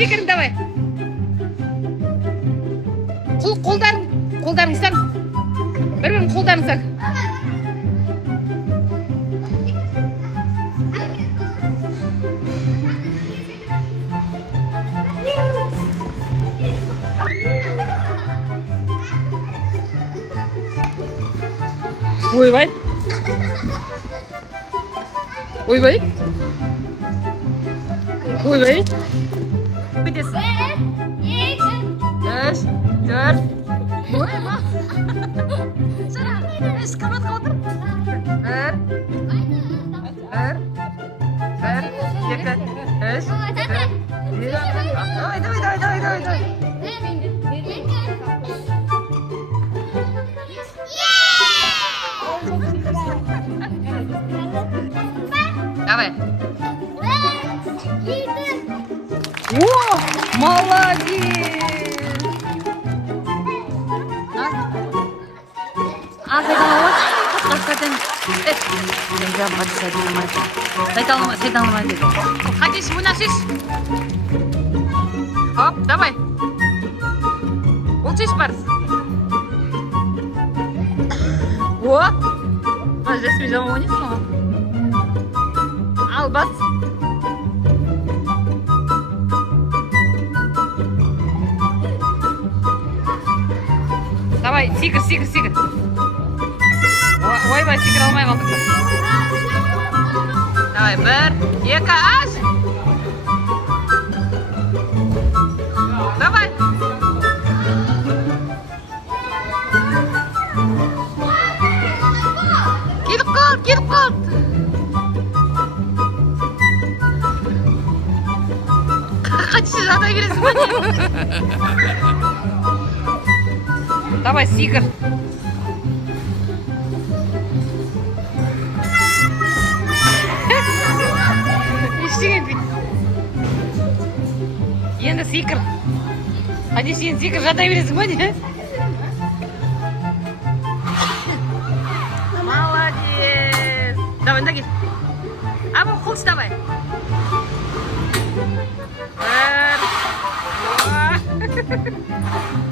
секірін давай. Қолдарың сан. Бір-бірін қолдарың сан. Ойбай. Ойбай. Ойбай. Өтесің. 3, 4. Ойба. Сара, үш қабатқа отыр. 1, 2, 3, 4. Давай. Давай. О, молодец! Сайталамай. Хотишь, выносишь? Оп, давай. Учишь, Барс? О! Здесь смешно, не смешно. Албас. Давай, сикір. Ойбай, сикір алмай қалдық. Давай, 1, 2, аш. Давай. Кетіп қал. Қачы жата бересің ба не? Давай, сикір. Ештеңе етпейді. Енді сикір. Хадиш, енді сикір жата бересің ба не? Молодец. Давай, ында кет. Абы, құлш давай. 1, 2.